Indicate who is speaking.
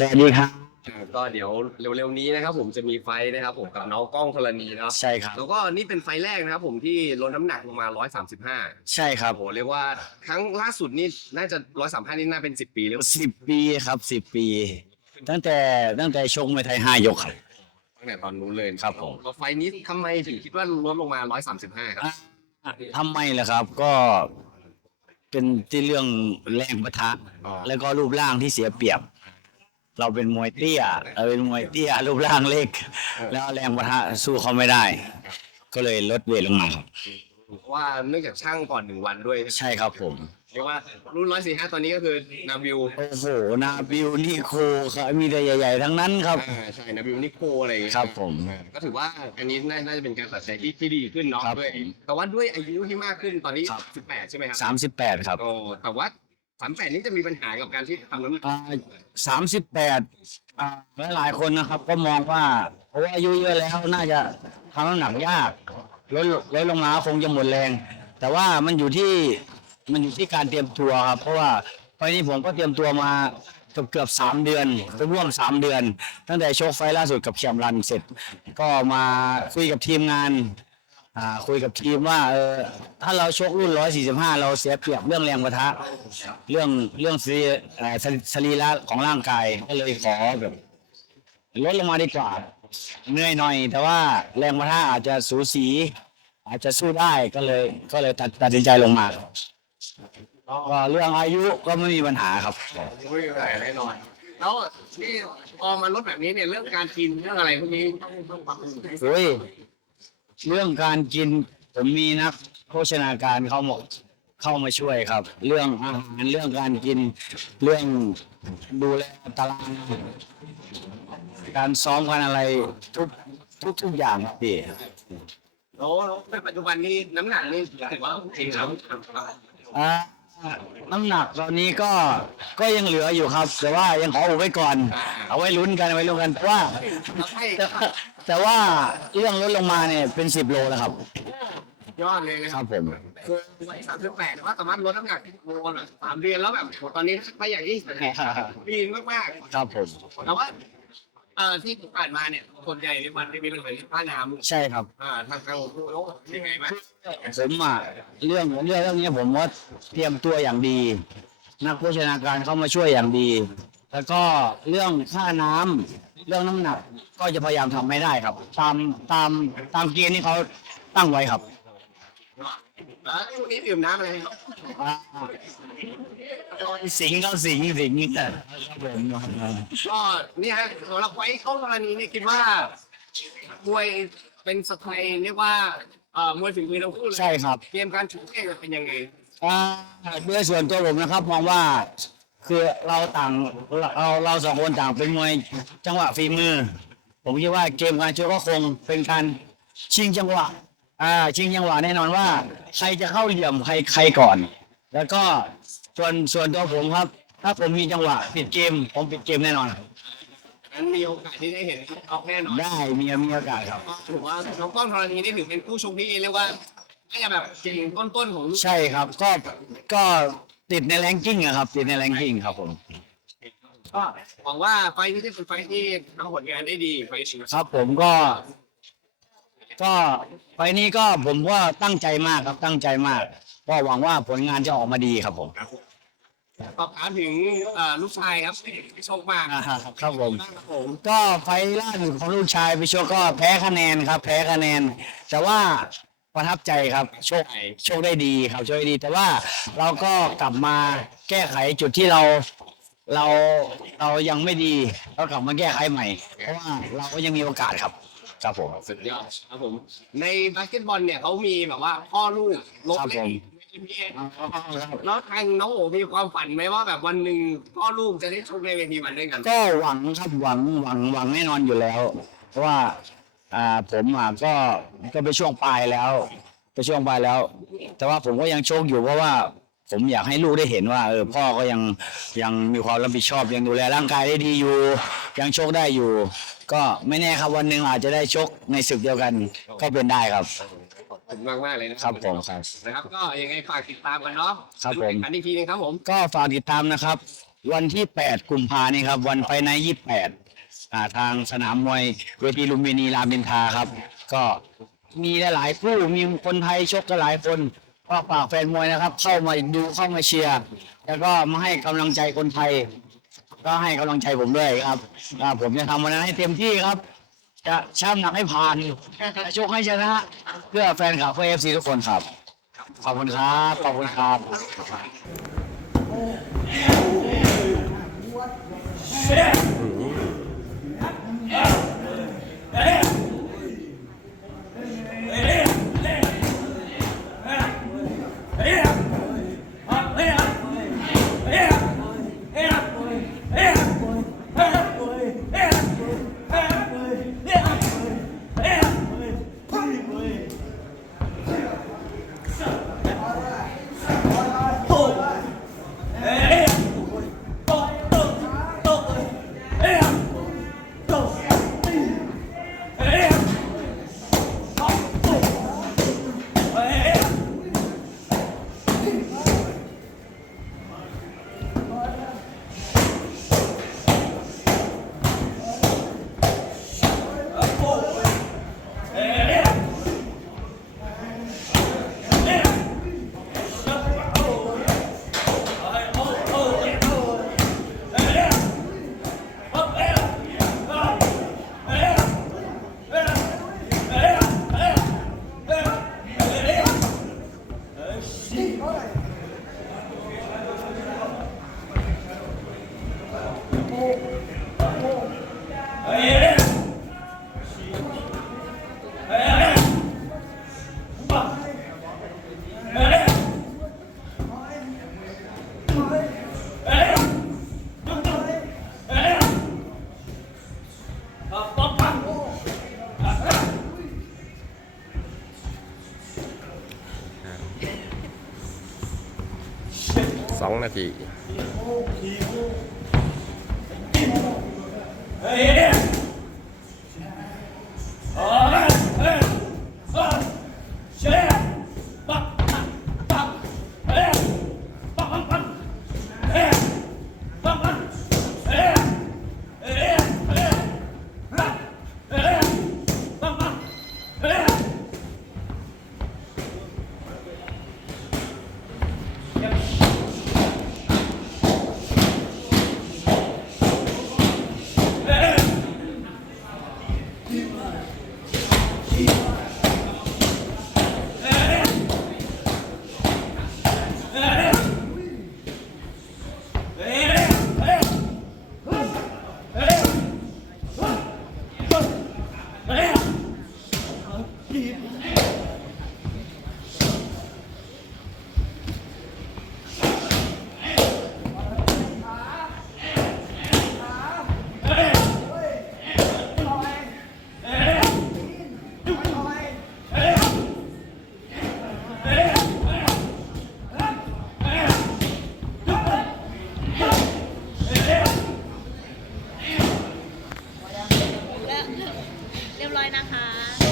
Speaker 1: สวัสดีครับ
Speaker 2: ก็เดี๋ยวเร็วๆนี้นะครับ ผมจะมีไฟท์นะครับ ผมกับน้องกล้องธรณีเนาะ
Speaker 1: ใช่ครับ
Speaker 2: แล้วก็นี่เป็นไฟท์แรกนะครับ ผมที่ลดน้ำหนักลงมา 135
Speaker 1: ใช่ครับ
Speaker 2: โอ้โหเรียกว่าครั้งล่าสุดนี่น่าจะ 135 นี่น่าเป็น 10 ปีแล้ว
Speaker 1: สิบปีครับสิบปี ตั้งแต่ตั้งแต่ชงมวยไทยห้ายกครับ
Speaker 2: ตั้งแต่ตอนนู้นเลย
Speaker 1: ครับผม
Speaker 2: แล้วไฟท์นี้ทำไมถึงคิดว่าลดลงมา 135ครับ
Speaker 1: ทำไมล่ะครับก็เป็นที่เรื่องแรงปะทะ
Speaker 2: อ๋อ
Speaker 1: แล้วก็รูปร่างที่เสียเปรียบ เราเป็นมวยเตี้ยเราเป็นมวยเตี้ยรูปร่างเล็ก แล้วแรงปะทะสู้เขาไม่ได้ ก็เลยลดเวทลงมาครับ
Speaker 2: เพราะว่าเนื่องจากช่างก่อนหนึ่งวันด้วย
Speaker 1: ใช่ครับผม
Speaker 2: เรียกว่ารุ่น145ตอนนี้ก็คือนาวิว
Speaker 1: โอ้โหนาบิวนี่โคครับมีแต่ใหญ่ๆทั้งนั้นครับ
Speaker 2: อ่าใช่นาวิวนิโคอะไรอย่างเงี้ย
Speaker 1: ครับผม
Speaker 2: อ่าก็ถือว่าอันนี้น่าน่าจะเป็นการตัดสินใจที่ที่ดีขึ้นเนาะ
Speaker 1: ครับ
Speaker 2: ด้วย
Speaker 1: ผม
Speaker 2: แต่ว่าด้วยอายุที่มากขึ้นตอนนี้
Speaker 1: ครับ
Speaker 2: 18ใช่ไหมครั
Speaker 1: สามสิบแปดครับ
Speaker 2: โอ้แต่ว่า สามแปดนี่จะมีปัญหากับการที่ทำน้ำหนัก
Speaker 1: สามสิบแปดหลายๆคนนะครับ ก็มองว่าเพราะว่าอายุเยอะแล้วน่าจะทำน้ำหนักยากลดลดลงมาคงจะหมดแรง แต่ว่ามันอยู่ที่มันอยู่ที่การเตรียมตัวครับ เพราะว่าไฟล์นี้ผมก็เตรียมตัวมาเกือบเกือบสามเดือนร่วมสามเดือน ตั้งแต่โชคไฟล์ล่าสุดกับเขียมรันเสร็จ ก็มาคุยกับทีมงาน อ่าคุยกับทีมว่าเออถ้าเราชกรุ่น 145 เราเสียเปรียบเรื่องแรงปะทะ เรื่องเรื่องสรีเอ่อสรีสรีระของร่างกายก็เลยขอแบบลดลงมาดีกว่าเหนื่อยหน่อย แต่ว่าแรงปะทะอาจจะสูสี อาจจะสู้ได้ก็เลยก็เลยตัดตัดสินใจลงมาก็เรื่องอายุก็ไม่มีปัญหาครับ
Speaker 2: ไม่มีปัญหาแน่นอนแล้วนี่พอมาลดแบบนี้เนี่ยเรื่องการกินเรื่องอะไรพวกนี้ต้องต้องปรับปรุง
Speaker 1: เฮ้ย เรื่องการกินผมมีนักโภชนาการเข้ามาเข้ามาช่วยครับ เรื่องอาหารเรื่องการกินเรื่องดูแลตารางการซ้อมกันอะไรทุกทุกทุกอย่างครับพี่
Speaker 2: แล้วแล้วในปัจจุบันนี้น้ำหนักนี่ถือว่าโอเคครับ
Speaker 1: อ่า น้ำหนักตอนนี้ก็ก็ยังเหลืออยู่ครับ แต่ว่ายังขออุบไว้ก่อน เอาไว้ลุ้นกันเอาไว้ลุ้นกันแต่ว่า
Speaker 2: ใช่
Speaker 1: แต่ว่าแต่ว่าเรื่องลดลงมาเนี่ยเป็นสิบโลแล้วครับ
Speaker 2: ยอดเลยนะ
Speaker 1: ค
Speaker 2: ค
Speaker 1: รั
Speaker 2: รั
Speaker 1: บบผม
Speaker 2: คือวัยสามสิบแปดแต่ว่าสามารถลดน้ำหนักโลละสามเดือนแล้วแบบโหตอนนี้ไปอย่างที่ดีมาก
Speaker 1: ครับผม
Speaker 2: ๆแต่ว่าเอ่อที่ผ่านมาเนี่ยคนใหญ่ในวันที่มีเรื่องอะไรผ้าน้ำ
Speaker 1: ใช่ครับ
Speaker 2: อ่าทางทางโอ้ยังไงบ้าง
Speaker 1: ผมอะเรื่องเรื่องเรื่องนี้ผมว่าเตรียมตัวอย่างดี นักโภชนาการเข้ามาช่วยอย่างดี แล้วก็เรื่องค่าน้ำเรื่องน้ำหนัก ก็จะพยายามทำไม่ได้ครับ ตามตามตามเกณฑ์ที่เขาตั้งไว้ครับ
Speaker 2: แล้วช่วงนี้ดื่มน้ำอะไรครับ
Speaker 1: อ่าสิงก็สิงสิงแต่ครับผม
Speaker 2: ก็นี่ฮะสำหรับไว้เข้ากรณีนี่คิดว่ามวยเป็นสไตล์เรียกว่าเอ่อมวยฝีมือทั้งคู่เลย
Speaker 1: ใช่ครับ
Speaker 2: เกมการชกเนี่ยเป็นยังไง
Speaker 1: อ่าด้วยส่วนตัวผมนะครับมองว่าคือเราต่างเราเราสองคนต่างเป็นมวยจังหวะฝีมือ ผมคิดว่าเกมการชกก็คงเป็นการชิงจังหวะ อ่าชิงจังหวะแน่นอนว่า ใครจะเข้าเหลี่ยมใครใครก่อน แล้วก็ส่วนส่วนตัวผมครับ ถ้าผมมีจังหวะปิดเกม ผมปิดเกมแน่นอน
Speaker 2: นั้นมีโอกาสที่ได้เห็นออกแน่นอน
Speaker 1: ได้มีมีโอกาสครับ
Speaker 2: ก็ถือว่าน้องก้องธรณีนี่ถือเป็นผู้ชกที่เรียกว่าน่าจะแบบเก่งต้นๆของรุ่น
Speaker 1: ใช่ครับ ก็ก็ติดในแรงกิ้งอะครับ ติดในแรงกิ้งครับผม
Speaker 2: ก็หวังว่าไฟท์นี้จะเป็นไฟท์ที่ทำผลงานได้ดีไฟท์นี้
Speaker 1: ครับผมก็ ก็ไฟล์นี้ก็ผมก็ตั้งใจมากครับตั้งใจมากก็หวังว่าผลงานจะออกมาดีครับผม
Speaker 2: สอบถามถึงเอ่อลูกชายครับที่ชกมาก
Speaker 1: อ่าครับผม
Speaker 2: ครับผม
Speaker 1: ก็ไฟล์ล่าสุดของลูกชายไปโชคก็แพ้คะแนนครับ แพ้คะแนน แต่ว่าประทับใจครับโชคโชคได้ดีครับโชคได้ดี แต่ว่าเราก็กลับมาแก้ไขจุดที่เราเราเรายังไม่ดีเรากลับมาแก้ไขใหม่ เพราะว่าเราก็ยังมีโอกาสครับ ครับผม
Speaker 2: สุดยอดครับผม ในบาสเกตบอลเนี่ยเขามีแบบว่าพ่อลูกลบ
Speaker 1: ครับ
Speaker 2: เล่
Speaker 1: ผ
Speaker 2: น
Speaker 1: ม
Speaker 2: NBA แล้วทางน้องโอมีความฝันไหมว่าแบบวันหนึ่งพ่อลูกจะได้ชกในเวทีมันด้วยกัน
Speaker 1: ก็หวังครับหวังหวังหวังแน่นอนอยู่แล้ว เพราะว่าอ่าผมอะก็ก็ไปช่วงปลายแล้วไปช่วงปลายแล้ว แต่ว่าผมก็ยังโชคอยู่เพราะว่าผมอยากให้ลูกได้เห็นว่าเออพ่อก็ยังยังมีความรับผิดชอบยังดูแลร่างกายได้ดีอยู่ ยังโชคได้อยู่ ก็ไม่แน่ครับวันหนึ่งอาจจะได้ชกในศึกเดียวกันก็เป็นได้ครับ
Speaker 2: ขอบคุณมากมากๆเลยนะ
Speaker 1: ครับผมครับ
Speaker 2: นะครับ ก็ยังไงฝากติดตามกันเนาะ
Speaker 1: ครับผม
Speaker 2: อันอีกทีหนึงครับผม
Speaker 1: ก็ฝากติดตามนะครับ วันที่ 8 กุมภานี่ครับ วันไฟในยี่แปดอ่าทางสนามมวยเวทีลุมพินีรามอินทราครับ ก็มีหลายๆคู่มีคนไทยชกกันหลายคนก็ฝากแฟนมวยนะครับ เข้ามาดูเข้ามาเชียร์แล้วก็มาให้กำลังใจคนไทย ก็ให้กำลังใจผมด้วยครับอ่าผมจะทำวันนั้นให้เต็มที่ครับ จะช่ำหนักให้ผ่านจะชกให้ชนะ เพื่อแฟนคลับเพื่อเอฟซีทุกคนครับ ขอบคุณครับขอบคุณครับ
Speaker 3: ส นาที